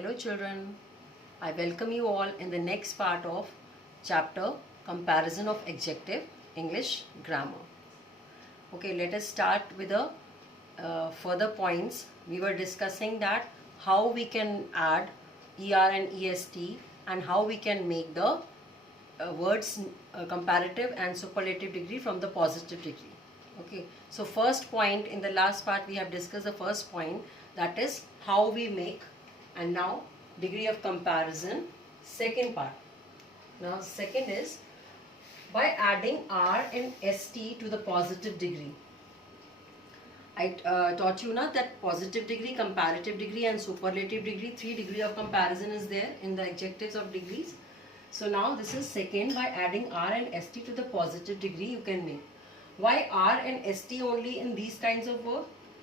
Hello children, I welcome you all in the next part of chapter Comparison of Adjective English Grammar. Okay, let us start with the further points. We were discussing that how we can add ER and EST and how we can make the words comparative and superlative degree from the positive degree. Okay, so first point in the last part we have discussed the first point, that is how we make, and now degree of comparison, second part. Now second is by adding R and ST to the positive degree. I taught you now that positive degree, comparative degree and superlative degree, 3 degree of comparison is there in the adjectives of degrees. So now this is second, by adding R and ST to the positive degree you can make. Why R and ST only in these kinds of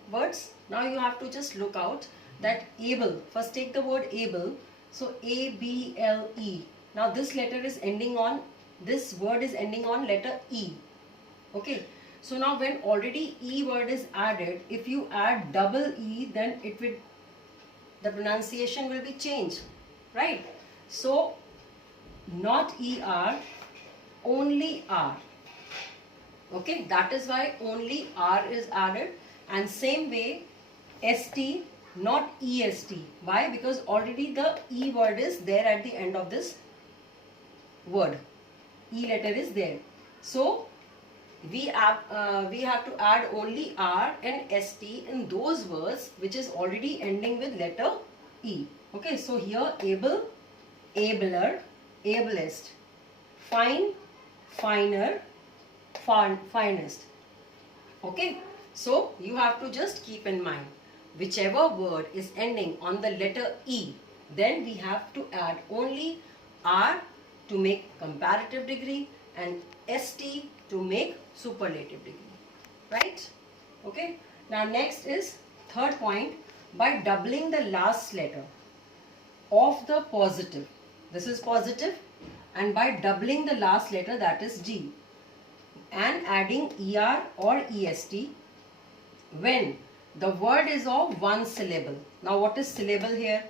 words? Now you have to just look out that able, first take the word able, so A-B-L-E. Now this letter is ending on, this word is ending on letter E. Okay, so now when already E word is added, if you add double E, then it will, the pronunciation will be changed, right? So not ER, only R. Okay, that is why only R is added, and same way ST, not EST. Why? Because already the E word is there at the end of this word. E letter is there. So we have to add only R and ST in those words which is already ending with letter E. Okay, so here able, abler, ablest, fine, finer, finest. Okay, so you have to just keep in mind whichever word is ending on the letter E, then we have to add only R to make comparative degree and ST to make superlative degree, right? Okay, now next is third point, by doubling the last letter of the positive, this is positive, and by doubling the last letter, that is G, and adding ER or EST when the word is of one syllable. Now what is syllable here?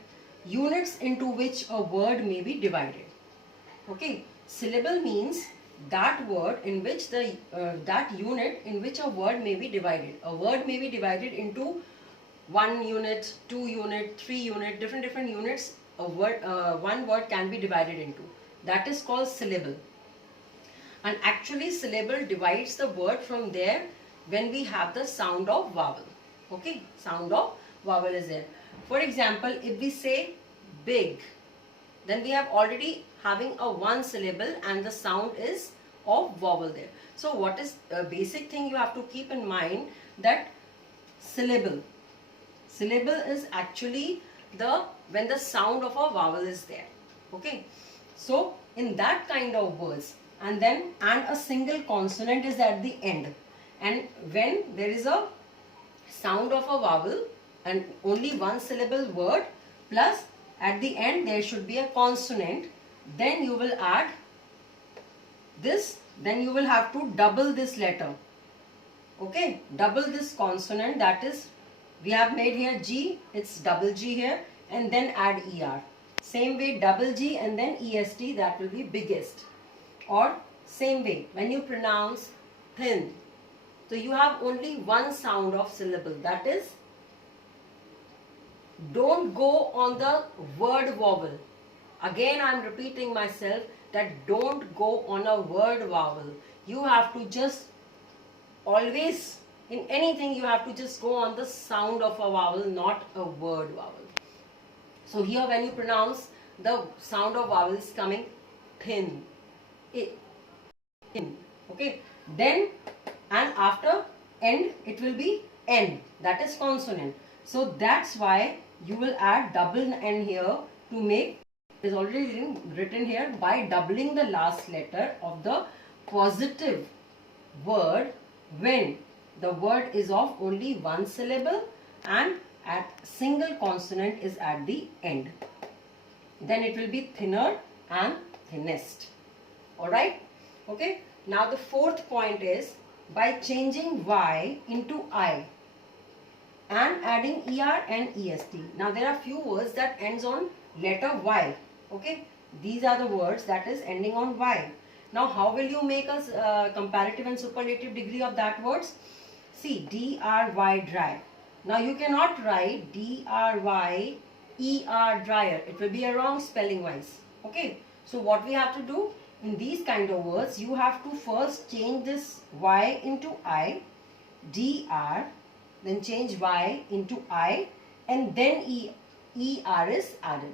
Units into which a word may be divided. Okay, syllable means that word in which the that unit in which a word may be divided. A word may be divided into 1 unit, 2 unit, 3 unit, different units. A word, one word can be divided into. That is called syllable. And actually syllable divides the word from there when we have the sound of vowel. Okay, sound of vowel is there. For example, if we say big, then we have already having a one syllable and the sound is of vowel there. So what is a basic thing you have to keep in mind, that syllable is actually the when the sound of a vowel is there. Okay, so in that kind of words, and a single consonant is at the end, and when there is a sound of a vowel and only one syllable word plus at the end there should be a consonant, then you will add this, then you will have to double this letter. Okay, double this consonant, that is we have made here G, it's double G here, and then add ER. Same way double G and then EST, that will be biggest. Or same way when you pronounce thin, so you have only one sound of syllable, that is don't go on the word vowel. Again I am repeating myself that don't go on a word vowel. You have to just always, in anything you have to just go on the sound of a vowel, not a word vowel. So here when you pronounce, the sound of vowel is coming thin, in. Okay, then and after end it will be N, that is consonant. So that's why you will add double N here to make, it is already written here, by doubling the last letter of the positive word when the word is of only one syllable and at single consonant is at the end. Then it will be thinner and thinnest. Alright? Okay. Now the fourth point is by changing Y into I. and adding er and est. Now there are few words that ends on letter y. Okay, these are the words that is ending on y. Now how will you make a comparative and superlative degree of that words? See, dry, dry. Now you cannot write dry dryer. It will be a wrong spelling wise. Okay, so what we have to do in these kind of words, you have to first change this y into I, dr, then change y into I, and then er is added.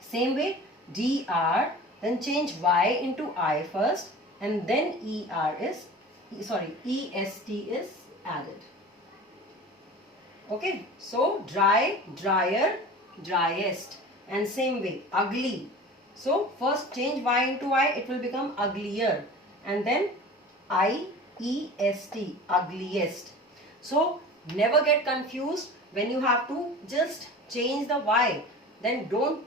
Same way, dr, then change y into I first, and then est is added. Okay, so dry, dryer, driest, and same way, ugly. So first change y into I, it will become uglier, and then iest, ugliest. So never get confused when you have to just change the y. Then don't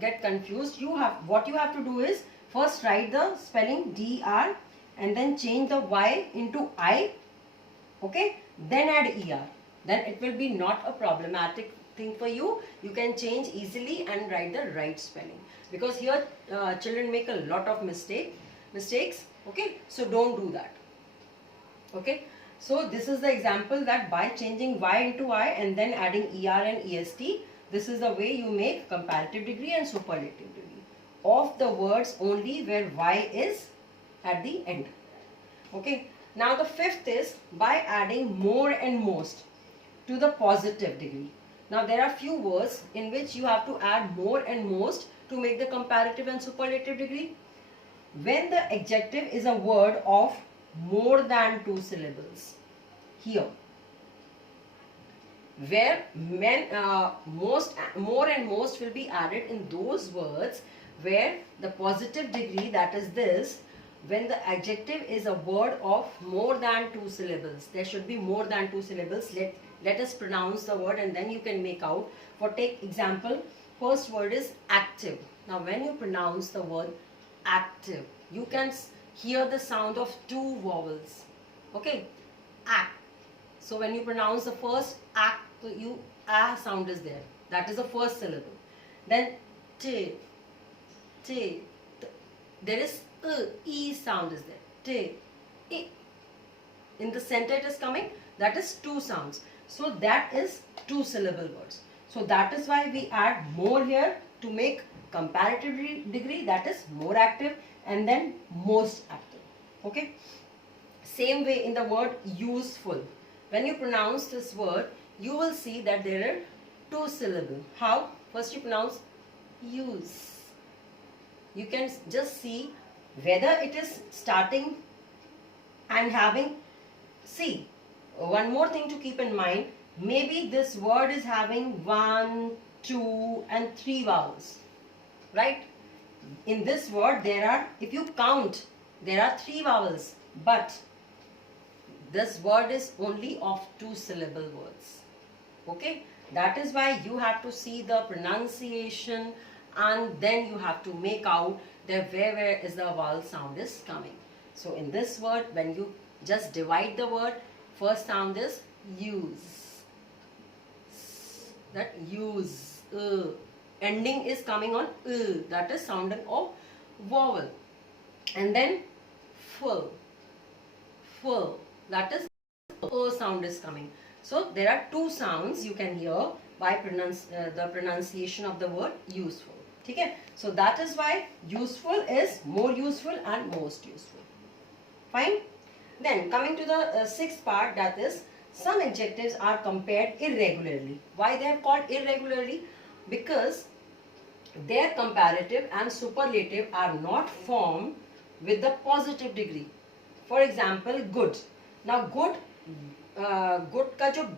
get confused. What you have to do is first write the spelling dr and then change the y into I. Okay, then add er. Then it will be not a problematic thing for you. You can change easily and write the right spelling, because here children make a lot of mistakes. Okay, so don't do that. Okay, so this is the example that by changing y into I and then adding er and est, this is the way you make comparative degree and superlative degree of the words only where y is at the end. Okay, now the fifth is by adding more and most to the positive degree. Now there are few words in which you have to add more and most to make the comparative and superlative degree. When the adjective is a word of more than 2 syllables, here where more and most will be added in those words where the positive degree, that is this, when the adjective is a word of more than 2 syllables. There should be more than 2 syllables. Let us pronounce the word and then you can make out. For take example, first word is active. Now when you pronounce the word active, you can hear the sound of 2 vowels. Okay, act. So when you pronounce the first act, a sound is there. That is the first syllable. Then t, there is e sound is there. T, I. In the center it is coming. That is 2 sounds. So that is 2 syllable words. So that is why we add more here to make comparative degree, that is more active, and then most active. Okay. Same way in the word useful. When you pronounce this word, you will see that there are 2 syllables. How? First you pronounce use. You can just see whether it is starting and having, see, one more thing to keep in mind, maybe this word is having 1, 2 and 3 vowels, right? In this word there are, if you count, there are 3 vowels, but this word is only of 2 syllable words. Okay, that is why you have to see the pronunciation and then you have to make out that where is the vowel sound is coming. So in this word, when you just divide the word, first sound is use. That use. Ending is coming on that is sounding of vowel. And then full. That is sound is coming. So there are 2 sounds you can hear by the pronunciation of the word useful. Okay? So that is why useful is more useful and most useful. Fine? Then coming to the 6th part, that is some adjectives are compared irregularly. Why they are called irregularly? Because their comparative and superlative are not formed with the positive degree. For example, good. Now good का जो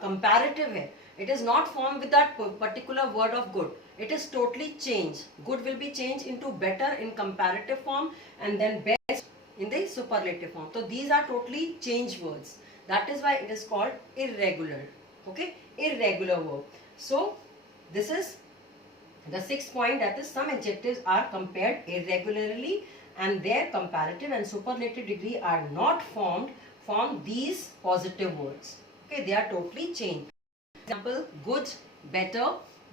comparative है, it is not formed with that particular word of good. It is totally changed. Good will be changed into better in comparative form and then best in the superlative form. So these are totally changed words. That is why it is called irregular. Okay, irregular verb. So this is the 6th point, that is some adjectives are compared irregularly and their comparative and superlative degree are not formed from these positive words. Okay, they are totally changed. Example, good, better,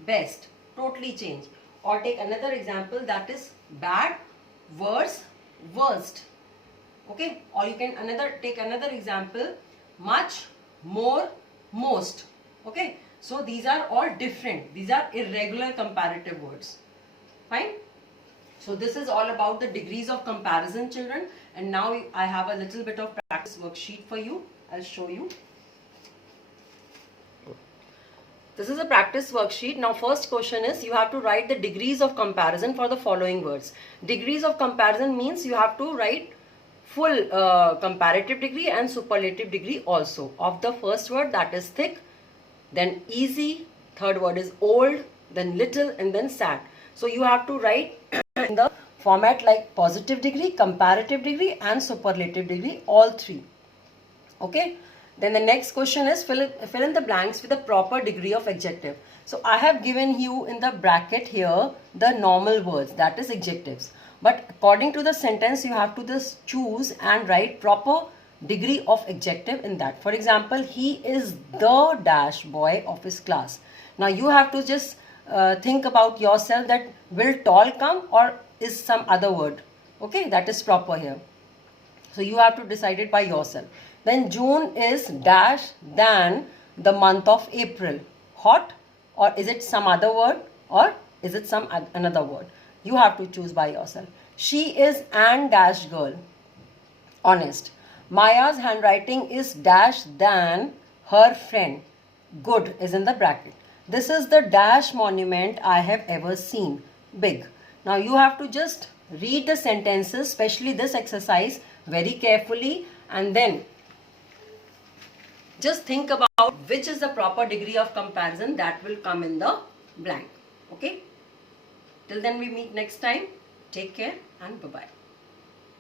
best, totally changed. Or take another example, that is bad, worse, worst. Okay, or you can take another example, much, more, most. Okay, so these are all different. These are irregular comparative words. Fine. So this is all about the degrees of comparison, children. And now I have a little bit of practice worksheet for you. I'll show you. This is a practice worksheet. Now first question is, you have to write the degrees of comparison for the following words. Degrees of comparison means you have to write full comparative degree and superlative degree also of the first word, that is thick, then easy, third word is old, then little, and then sad. So you have to write in the format like positive degree, comparative degree and superlative degree, all three. Okay. Then the next question is, fill in the blanks with the proper degree of adjective. So I have given you in the bracket here the normal words, that is adjectives. But according to the sentence, you have to just choose and write proper degree of adjective in that. For example, he is the dash boy of his class. Now you have to just think about yourself, that will tall come or is some other word. Okay, that is proper here. So you have to decide it by yourself. Then June is dash than the month of April. Hot, or is it some other word, or is it some another word? You have to choose by yourself. She is an dash girl. Honest. Maya's handwriting is dash than her friend. Good is in the bracket. This is the dash monument I have ever seen. Big. Now you have to just read the sentences, especially this exercise, very carefully, and then just think about which is the proper degree of comparison that will come in the blank. Okay. Till then we meet next time. Take care and bye-bye.